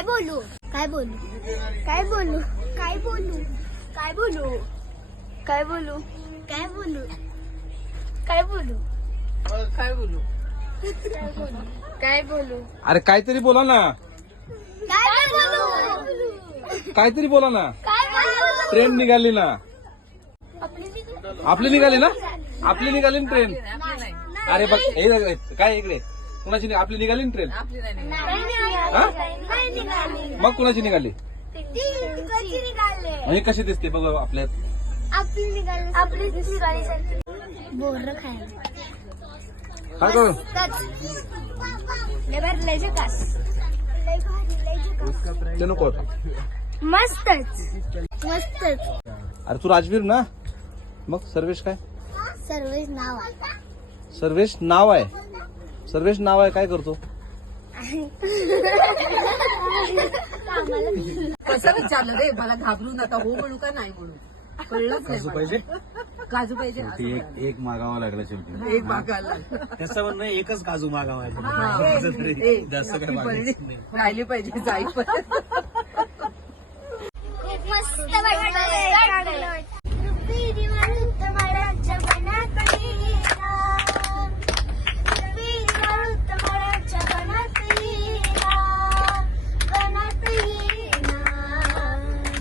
काय बोलू काय बोलू काय बोलू काय बोलू काय बोलू काय बोलू काय बोलू काय बोलू काय बोलू काय बोलू अरे काहीतरी बोला ना, काय बोलू काहीतरी बोला ना. काय बोलू ट्रेन निघाली ना, आपली निघाली ना, आपली निघाली ना ट्रेन. अरे बघ हे काय इकडे कुणाची आपली निघाली ना ट्रेन. आपली नाही निघाली. हा? नाही निघाली मग कुणाची निघाली. कशी निघाले हे कशी दिसते बघ आपल्यात. आपली निघाली आपली निघाली बोर खायला काय करू लय झकास ते नको होतं. मस्तच मस्तच अरे तू राजवीर ना, मग सर्वेश काय. सर्वेच नाव आहे सर्वेश नाव आहे. सर्वेश नाव आहे काय करतो. कसं विचारलं रे मला, घाबरू नका. हो म्हणू का नाही म्हणू कळलंच नाही मला. पाहिजे काजू पाहिजे असं एक मागावा लागला शेवटी. म्हणाले. एक मागायला त्याचं म्हणणं एकच काजू मागावा हा, जास्त काय नक्की मागायचं पडली. नाही. राहिली पाहिजे जाई पण खूप मस्त वाटतंय रुपेरी वाळूत माळाच्या बनात येना रुपेरी वाळूत माळाच्या बनात येना बनात येना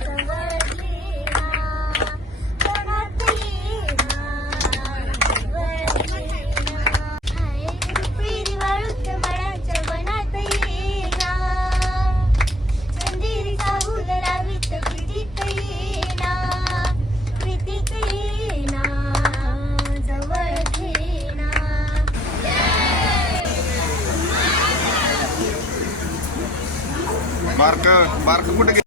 जवळ येना बनात येना जवळ येना हाय रुपेरी वाळूत माळाच्या बनात येना चंदेरीचा फुल लावीत पिडीत येना प्रीतीत येना जवळ घेना मार्क कुठे